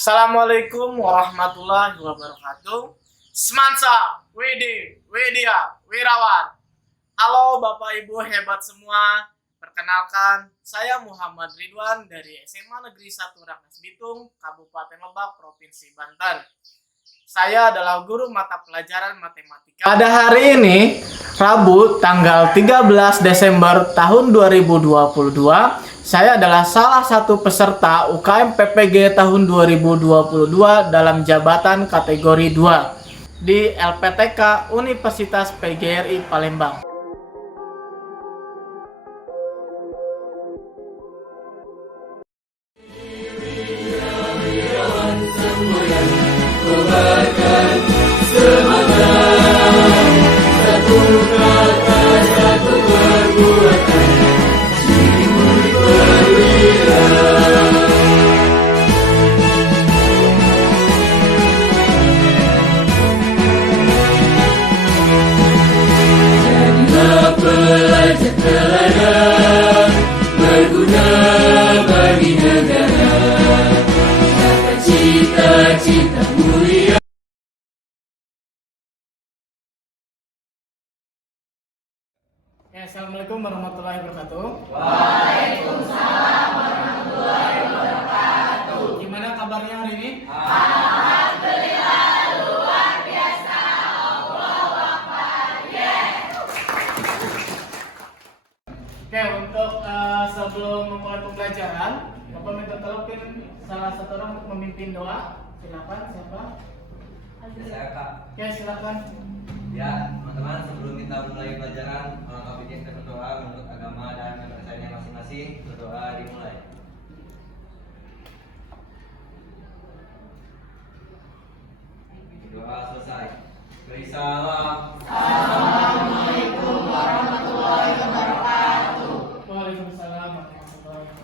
Assalamualaikum warahmatullahi wabarakatuh. Semansa, Widya, Wirawan. Halo Bapak Ibu hebat semua. Perkenalkan, saya Muhammad Ridwan dari SMA Negeri 1 Raknas Bitung, Kabupaten Lebak, Provinsi Banten. Saya adalah guru mata pelajaran matematika. Pada hari ini, Rabu, tanggal 13 Desember tahun 2022, saya adalah salah satu peserta UKM PPG tahun 2022 dalam jabatan kategori 2 di LPTK Universitas PGRI Palembang. Berguna bagi negara, capai cita-cita mulia. Assalamualaikum warahmatullahi wabarakatuh. Waalaikumsalam warahmatullahi wabarakatuh. Gimana kabarnya hari ini? Alhamdulillah luar biasa. Allahu Akbar. Oke, untuk sebelum memulai pembelajaran, Bapak minta tolongin salah satu orang untuk memimpin doa. Silakan, siapa? Saya Kak. Oke, silakan. Ya, teman-teman, sebelum kita mulai pelajaran, topik kita berdoa menurut agama dan kepercayaannya masing-masing. Berdoa dimulai. Doa selesai. Beri salam. Assalamualaikum warahmatullahi wabarakatuh. Waalaikumsalam warahmatullahi wabarakatuh.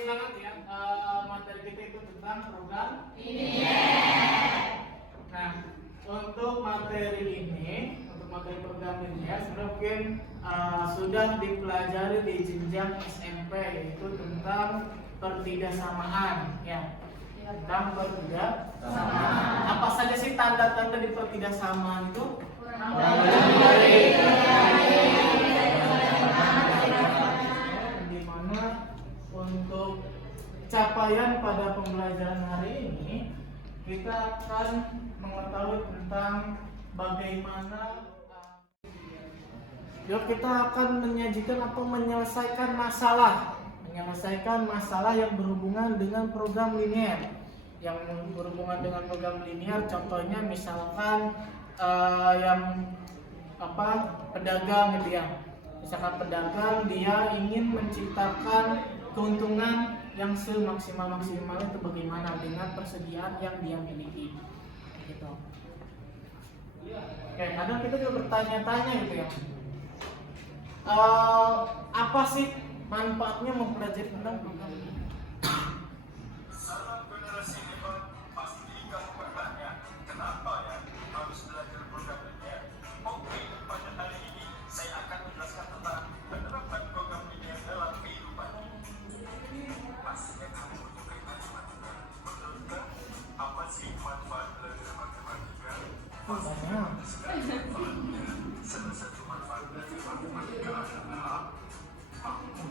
Ingat ya, materi kita itu tentang program Ini Nah, untuk materi ini, untuk materi program ini ya, sebenarnya mungkin sudah dipelajari di jenjang SMP, yaitu tentang pertidasamaan ya. Tentang pertidasamaan. Apa saja sih tanda-tanda di pertidasamaan itu? Di mana untuk capaian pada pembelajaran hari ini kita akan mengetahui tentang bagaimana kita akan menyajikan atau menyelesaikan masalah yang berhubungan dengan program linear. Yang berhubungan dengan program linear, contohnya misalkan yang pedagang gitu ya. Misalkan pedagang dia ingin menciptakan keuntungan yang semaksimal-maksimalnya itu bagaimana dengan persediaan yang dia miliki gitu. Oke, kadang kita juga bertanya-tanya gitu ya, apa sih manfaatnya mempelajari tentang program ini? Salam generasi hebat, pasti kamu bertanya, kenapa ya harus belajar program linear? Oke, pada hari ini saya akan menjelaskan tentang penerapan program linear dalam kehidupan. Pastinya kamu menyukai matematika. Menurut apa sih manfaat belajar matematika? Banyak. Salah satu manfaat belajar matematika adalah mampu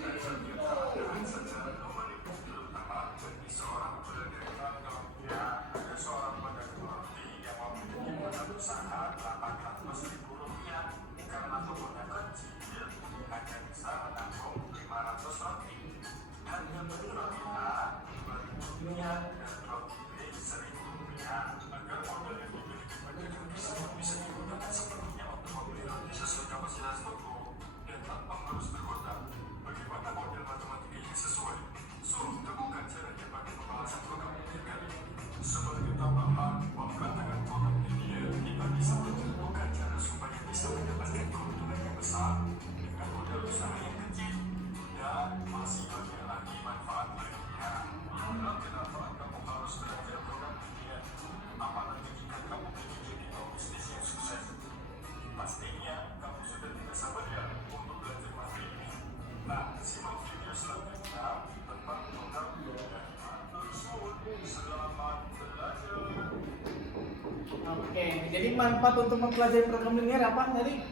belajar dengan secara numerik, terutama bagi seorang pedagang. Ya, ada seorang pedagang yang memiliki modal usaha Rp800.000 karena tokonya kecil hanya bisa menampung 500 roti. Hanya beli roti A Rp2.000 dan roti B Rp1.000. Agar modal yang dimiliki pedagang bisa digunakan sepenuhnya untuk membeli roti sesuai kapasitas toko dan tanpa harus berhutang. Bagaimana model matematika ini sesuai? So, temukan caranya pakai kepala Oke, jadi manfaat untuk mempelajari program linear apa tadi?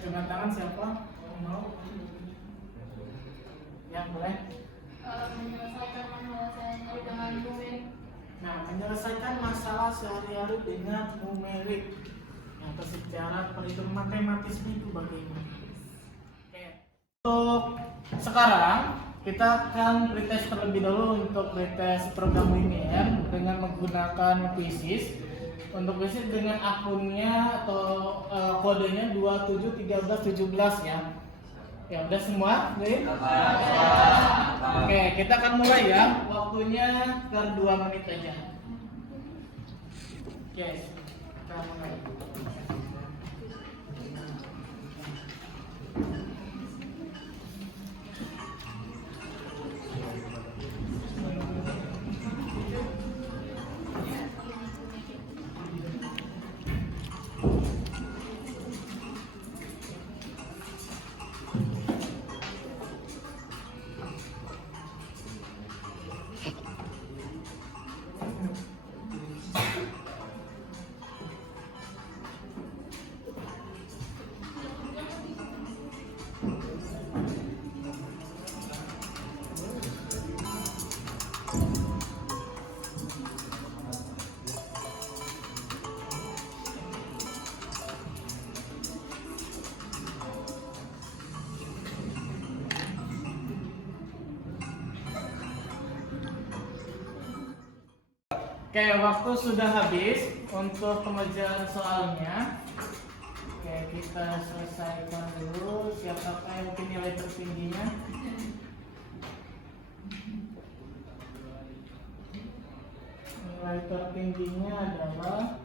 Dengan tangan siapa? Mau? Yang boleh? Menyelesaikan masalah sehari-hari dengan numerik. Nah, menyelesaikan masalah sehari-hari dengan numerik atau secara perhitungan matematis itu bagaimana? Oke. Untuk sekarang kita akan pretest terlebih dahulu untuk pretest program linear dengan menggunakan Quizzes. Untuk Quizzes dengan akunnya atau kodenya 271317 ya. Ya udah semua, nih. Oke, kita akan mulai ya. Waktunya per 2 menit aja. Yes, kita mulai. Oke, waktu sudah habis untuk pengerjaan soalnya. Oke, kita selesaikan dulu. Siapakah yang mungkin nilai tertingginya? Nilai tertingginya adalah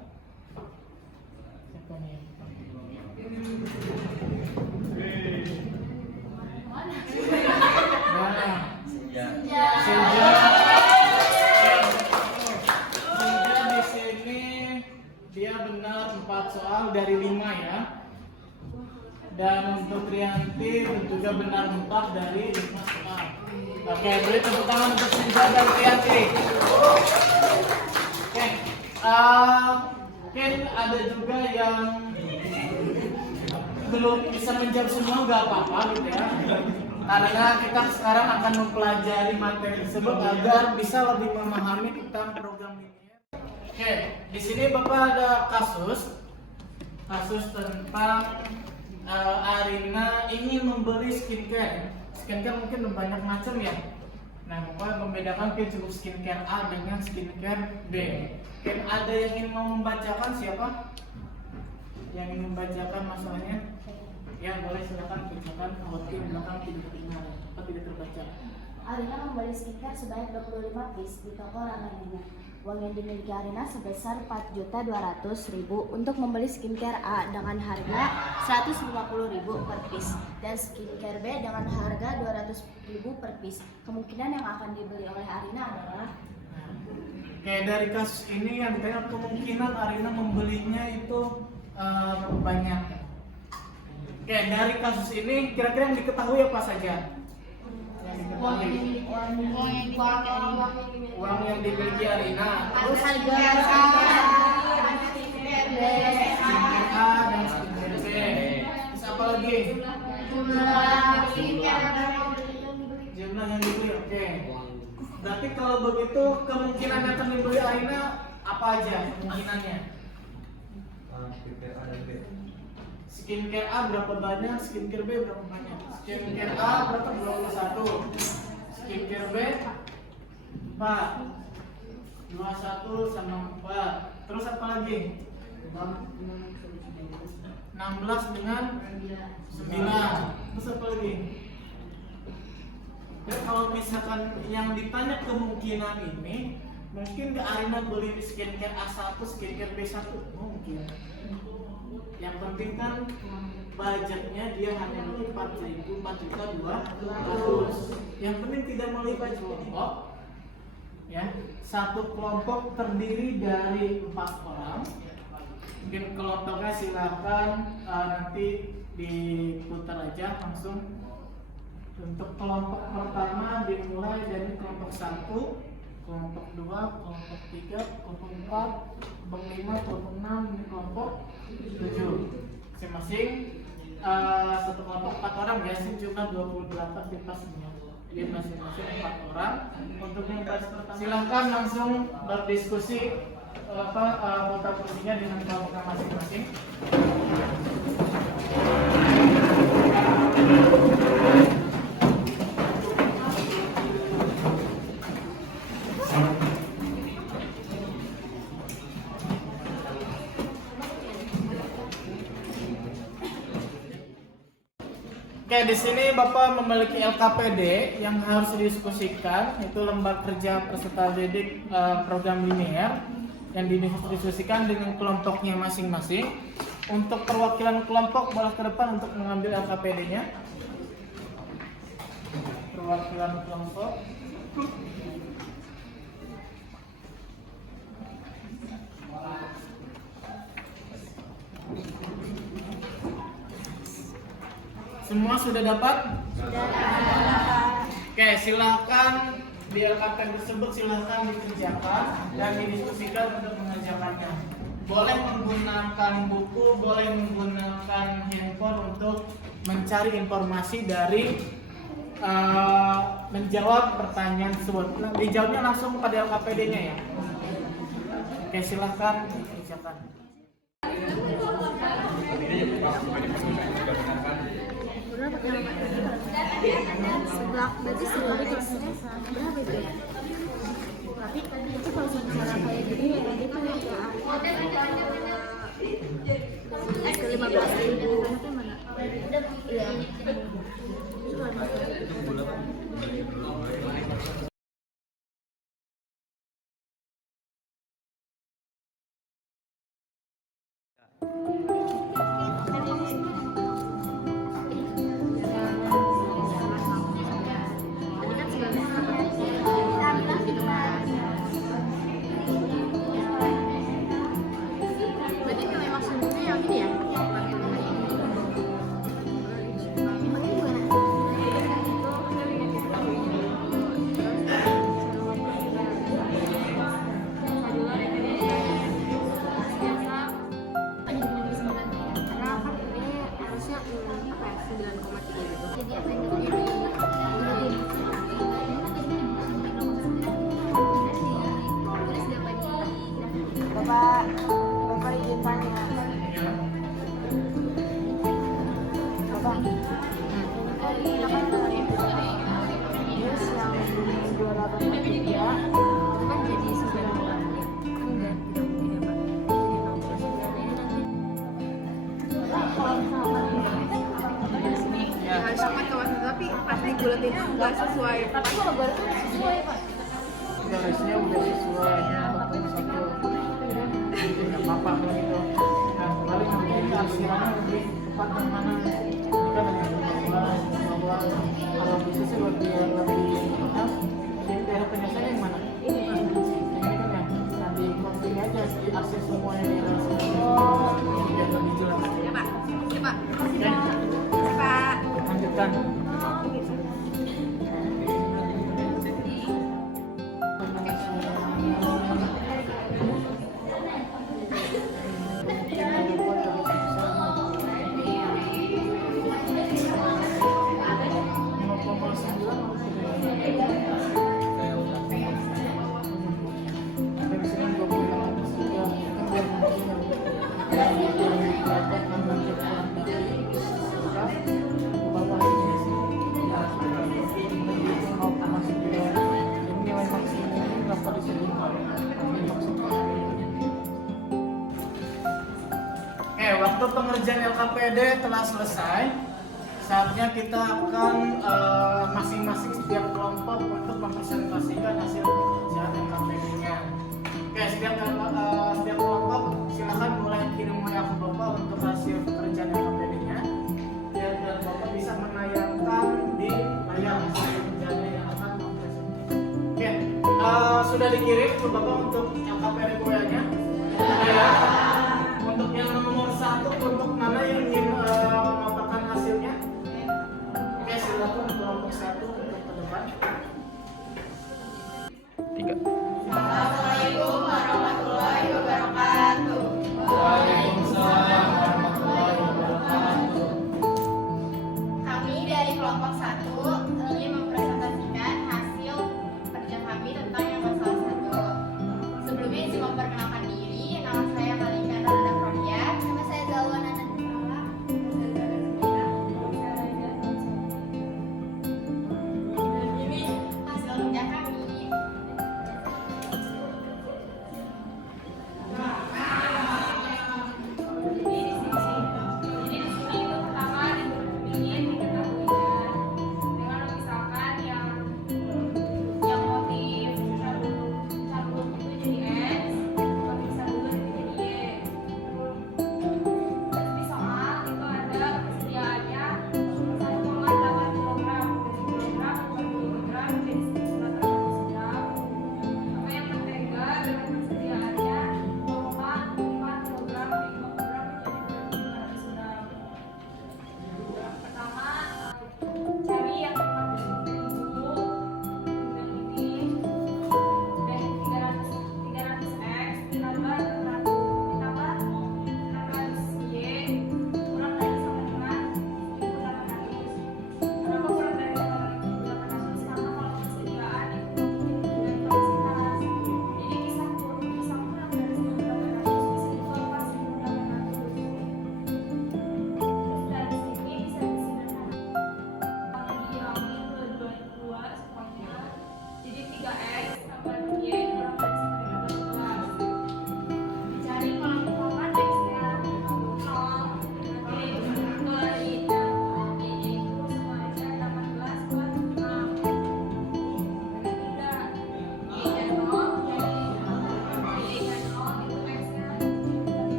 siapa nih? Nah, Senja di sini dia benar 4 soal dari 5 ya. Dan untuk Trianti juga benar 4 dari 5 soal. Oke, beri tepuk tangan untuk Senja dan Trianti. Oke, mungkin ada juga yang belum bisa menjawab semua, nggak apa-apa gitu ya. Karena kita sekarang akan mempelajari materi tersebut agar bisa lebih memahami tentang program linear. Oke, di sini Bapak ada kasus tentang Arina ingin membeli skincare. Skincare mungkin banyak macam ya. Nah, Bapak membedakan jenis skincare A dengan skincare B. Mungkin ada yang ingin mau membacakan, siapa? Yang ingin membacakan masalahnya? Ya, boleh silakan bacakan. Waktu belakang tidak terdengar atau tidak terbaca. Arina membeli skincare sebanyak 25 piece di toko Ramayana. Uang yang dimiliki Arina sebesar 4.200.000 untuk membeli skincare A dengan harga 150.000 per piece dan skincare B dengan harga 200.000 per piece. Kemungkinan yang akan dibeli oleh Arina adalah Kayak dari kasus ini yang ditanya kemungkinan Arina membelinya itu banyak. Oke, dari kasus ini kira-kira yang diketahui apa saja? Uang yang dimiliki Arina, terus skincare A dan skincare B. Terus apa lagi? Jumlah yang dibeli, oke. Berarti kalau begitu kemungkinan yang akan dibeli Arina apa aja kemungkinannya? Skincare A berapa banyak, skincare B berapa banyak? Skincare A berapa? 21. Skincare B 4. 21 sama 4. Terus apa lagi? 16 dengan 9. Terus apa lagi? Ya, kalau misalkan yang ditanya kemungkinan ini, mungkin Arina beli skincare A1, skincare B1 mungkin. Yang penting kan budgetnya dia hanya beli 4.200. Yang penting tidak melibat kelompok. Ya, satu kelompok terdiri dari 4 orang. Mungkin kelompoknya silakan nanti diputar aja langsung. Untuk kelompok pertama dimulai dari kelompok 1, kelompok 2, kelompok 3, kelompok 4, kelompok 5, kelompok 6, dan kelompok 7. Masing-masing satu kelompok 4 orang ya, jumlah 28 di kelasnya. Jadi masing-masing 4 orang. Untuk yang kelas pertama silahkan langsung berdiskusi kota pentingnya dengan kelompok masing-masing. Oke, di sini Bapak memiliki LKPD yang harus didiskusikan, itu lembar kerja peserta didik program linear yang didiskusikan dengan kelompoknya masing-masing. Untuk perwakilan kelompok boleh ke depan untuk mengambil LKPD-nya. Perwakilan kelompok. Semua sudah dapat? Sudah. Oke, silahkan di LKPD tersebut silahkan dikerjakan dan didiskusikan untuk mengerjakannya. Boleh menggunakan buku, boleh menggunakan handphone untuk mencari informasi dari menjawab pertanyaan tersebut. Dijawabnya langsung pada LKPD-nya ya. Oke, silahkan dikerjakan. Sebelah berarti sebelah kelasnya berapa itu ya? Tapi itu kalau misalnya kayak gini ya gitu ya ke 15.000 anaknya mana? Iya. Berarti nilai maksimumnya yang ini ya? Bapak izin tanya. Bapak, ini kan 8 terus yang 28 kan jadi 9. Harus sama kawan, tapi pas digulatinnya nggak sesuai. Tapi kalau baru tuh sesuai Pak. Garisnya udah sesuai satu. Apa gitu. Nah, paling nanti aksinya lebih tepat yang mana? Ini kan ada bawah. Kalau bisa sih lebih apa? Jadi daerah penyelesaian yang mana? Ini kan ya. Nanti konflik aja akses semuanya di dalam sini. Biar lebih jelas. Ya Pak, ya Pak, Oke. ya Pak. Lanjutkan. Waktu pengerjaan LKPD telah selesai. Saatnya kita akan masing-masing setiap kelompok untuk mempresentasikan hasil pengerjaan LKPD-nya. Oke, setiap kelompok silakan mulai kirim WA ke Bapak untuk hasil pekerjaan LKPD-nya. Biar Bapak bisa menayangkan di layar hasil pekerjaannya yang akan mempresentasikan. Oke, sudah dikirim ke Bapak untuk LKPD WA-nya. Untuk yang nomor 1, untuk mana yang ingin memaparkan hasilnya? Oke, silakan kelompok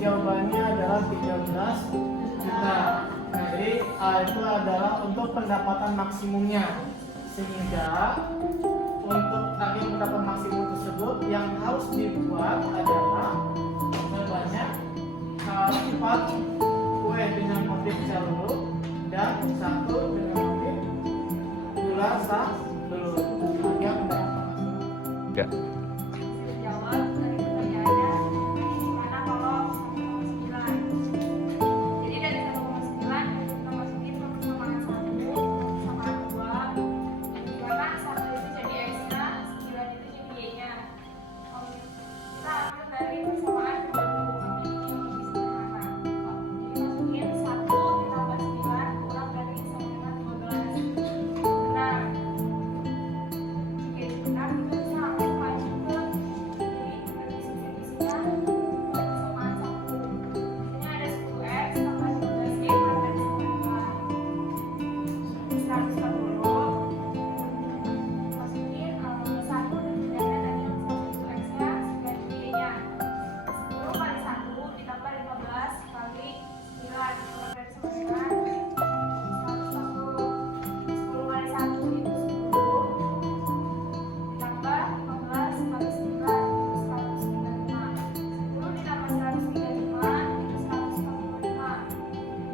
jawabannya adalah 13 juta. Jadi A itu adalah untuk pendapatan maksimumnya. Sehingga untuk target pendapatan maksimum tersebut yang harus dibuat adalah sebanyak 4 kue dengan motif celulu dan 1 dengan motif gula sabelum. Target pendapatan maksimum. Ya. Jawab dari pertanyaannya gimana kalau 1,9. Jadi dari 1,9 kita masukin ke persamaan 1, persamaan 2. Dimana 1 itu jadi X-nya, 9 itu jadi Y-nya. Kita ambil dari persamaan 2 dulu, ini lebih sederhana. Jadi masukin 1 ditambah 9 kurang dari sama dengan 12. Benar. Jika benar kita bisa ambil maju ke jadi isinya persamaan 1. Ini ada 10x tambah 12y kurang dari sama dengan 140. Masukin 1 dan tadi 1x-nya 9y-nya. 10 kali 1 ditambah 15 kali 9 kurang dari sama dengan 140. 10 kali 1 itu 10 ditambah 15 kali 9 itu 195. 10 ditambah 135 itu 145.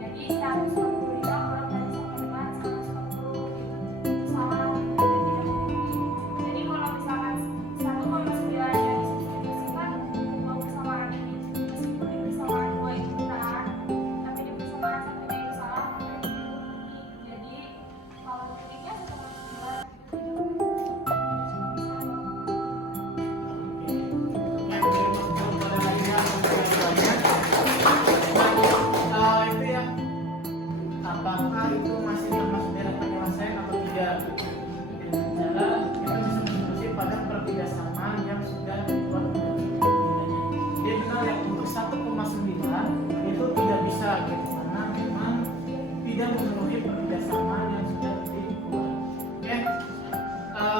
Jadi 145 kurang dari sama dengan 140 itu salah dan tidak memiliki. Jadi kalau misalkan 1,9 yang disubstitusikan untuk persamaan ini meskipun di persamaan 2 itu benar, tapi di persamaan 1 itu salah maka itu tidak memiliki. Jadi kalau titiknya 1,9 itu ya, apakah itu masih termasuk dalam penyelesaian atau tidak? Cara kita bisa berdiskusi pada perbedaan yang sudah dibuat oleh perbedanya. Jadi benar yang untuk 1,9 itu tidak bisa gitu, karena memang tidak memenuhi perbedaan yang sudah dibuat. Oke,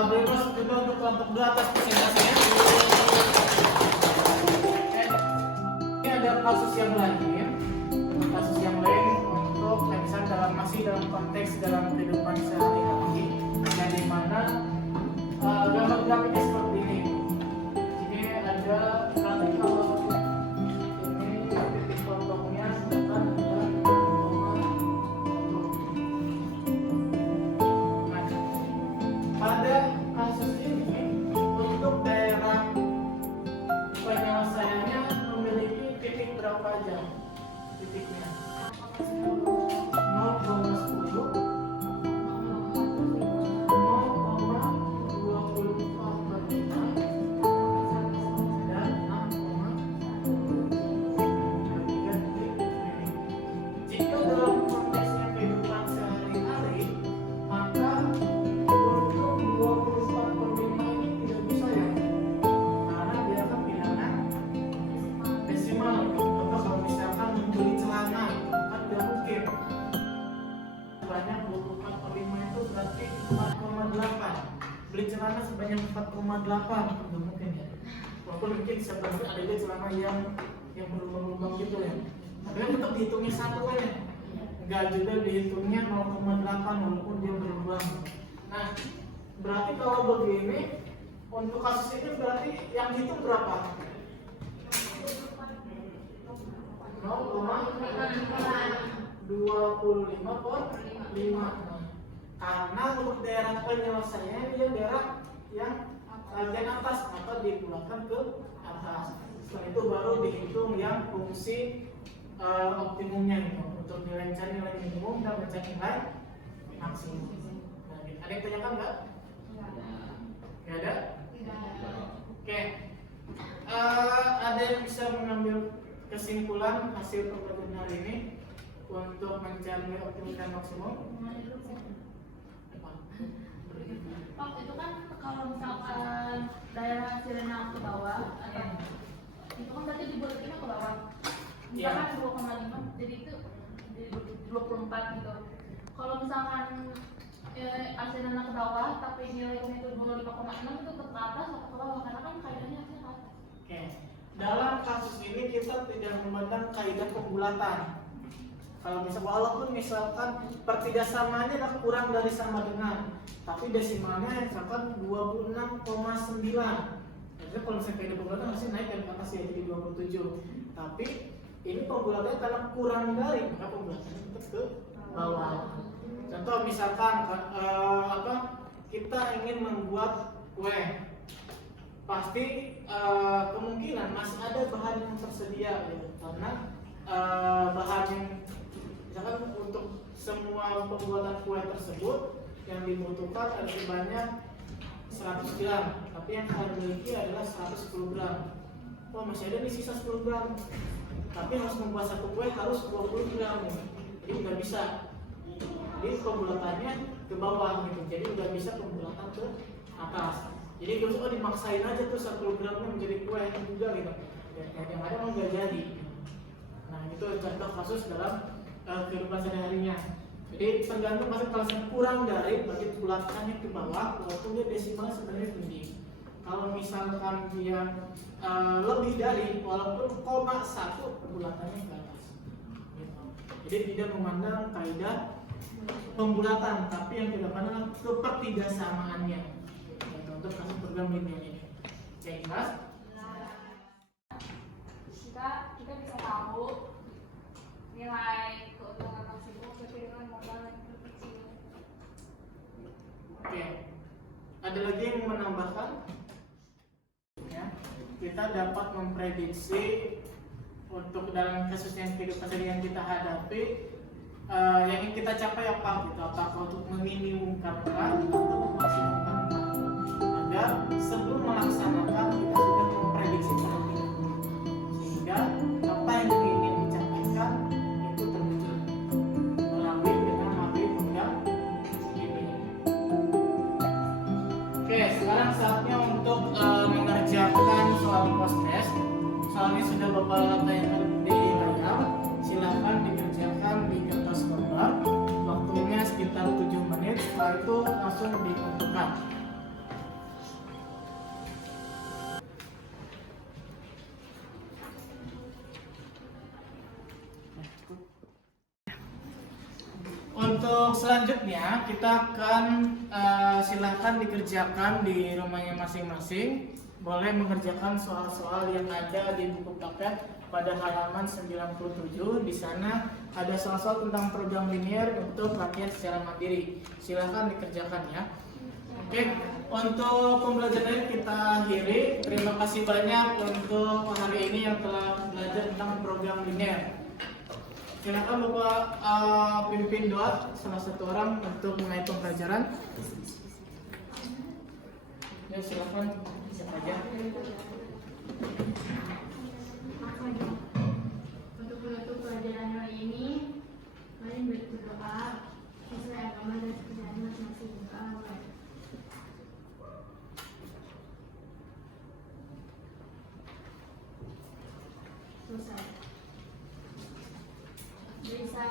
boleh masuk juga untuk kelompok 2 atas presentasinya. Ini ada kasus yang lain, untuk misalnya masih dalam konteks dalam kehidupan sehari-hari, yang dimana gambar grafiknya seperti ini. Ini ada berarti kalau ini titik kelompoknya sedangkan ada 0,1. Nah, pada kasus ini untuk daerah penyelesaiannya memiliki titik berapa aja titiknya? 0,10, 0,24 dan 6,3. Jika dalam konteksnya kehidupan sehari-hari, maka untuk 24/5 ini tidak bisa ya, karena dia kan bilangan desimal. Contoh kalau misalkan membeli celana kan tidak mungkin sebanyak 24/5 itu berarti 4,8. Beli celana sebanyak 4,8 tidak mungkin ya, walaupun mungkin sebenarnya ada juga celana yang berlubang-lubang gitu ya, tapi kan tetap dihitungnya satu kan ya, enggak juga dihitungnya 0,8 walaupun dia berlubang. Nah, berarti kalau begini untuk kasus ini berarti yang dihitung berapa? 0,25/5. Karena untuk daerah penyelesaiannya dia daerah yang bagian atas, maka dipulangkan ke atas. Setelah itu baru dihitung yang fungsi optimumnya gitu, untuk mencari nilai minimum dan mencari nilai maksimum. Nah, ada yang tanyakan nggak? Nggak ada? Oke. Ada yang bisa mengambil kesimpulan hasil pembelajaran hari ini untuk mencari optimum dan maksimum? Pak, itu kan kalau misalkan daerah Sirena ke bawah atau itu kan berarti dibulatinnya ke bawah. Misalkan 2,5 jadi itu di 24 gitu. Kalau misalkan Sirena ke bawah tapi nilainya itu 25,6 itu ke atas atau ke bawah, karena kan kaidahnya ke atas. Oke. Dalam dalam kasus ini kita tidak memandang kaidah pembulatan. Kalau walaupun misalkan pertidaksamanya adalah kurang dari sama dengan, tapi desimalnya misalkan 26,9. Jadi kalau misalnya kaidah pembulatan masih naik ke atas ya jadi 27. Tapi ini pembulatannya karena kurang dari, maka pembulatannya tetap ke bawah. Contoh misalkan kita ingin membuat kue, pasti kemungkinan masih ada bahan yang tersedia gitu. Karena bahan yang misalkan untuk semua pembuatan kue tersebut yang dibutuhkan ada sebanyak 100 gram, tapi yang saya miliki adalah 110 gram. Oh, masih ada nih sisa 10 gram, tapi harus membuat satu kue harus 20 gram nih. Jadi nggak bisa. Jadi pembulatannya ke bawah gitu, jadi nggak bisa pembulatan ke atas. Jadi kalau dimaksain aja tuh 10 gramnya menjadi kue juga gitu. Yang ada emang nggak jadi. Nah itu contoh kasus dalam kehidupan sehari-harinya. Jadi tergantung masih kalau kurang dari berarti bulatannya ke bawah, walaupun dia desimalnya sebenarnya tinggi. Kalau misalkan dia lebih dari walaupun 0,1 bulatannya ke atas. Gitu. Jadi tidak memandang kaidah pembulatan, tapi yang kita pandang kepertidaksamaannya. Gitu, untuk kasus program linear ini. Oke, jelas? Kita bisa tahu nilai keuntungan maksimum sesuai dengan modal yang terkecil. Oke. Ada lagi yang mau menambahkan? Ya, kita dapat memprediksi untuk dalam kasus yang kehidupan yang kita hadapi yang ingin kita capai apa gitu, apakah untuk meminimumkan atau memaksimumkan agar sebelum melaksanakan kita sudah memprediksi terlebih dahulu sehingga apa yang ingin dicapaikan itu terwujud melalui program ini. Oke, sekarang saatnya untuk mengerjakan soal post test. Soalnya sudah Bapak tayangkan di layar, silahkan dikerjakan di kertas gambar. Waktunya sekitar 7 menit, setelah itu langsung ditentukan. Untuk selanjutnya kita akan silahkan dikerjakan di rumahnya masing-masing. Boleh mengerjakan soal-soal yang ada di buku paket pada halaman 97. Di sana ada soal-soal tentang program linear untuk latihan secara mandiri. Silahkan dikerjakan ya. Oke, untuk pembelajaran ini kita akhiri. Terima kasih banyak untuk hari ini yang telah belajar tentang program linear. Silakan Bapak pimpin doa salah satu orang untuk mengakhiri pembelajaran. Ya silakan siapa aja. Untuk menutup pelajaran hari ini, mari berdoa sesuai agama dan kepercayaan masing-masing. Amin. Selesai. Bisa.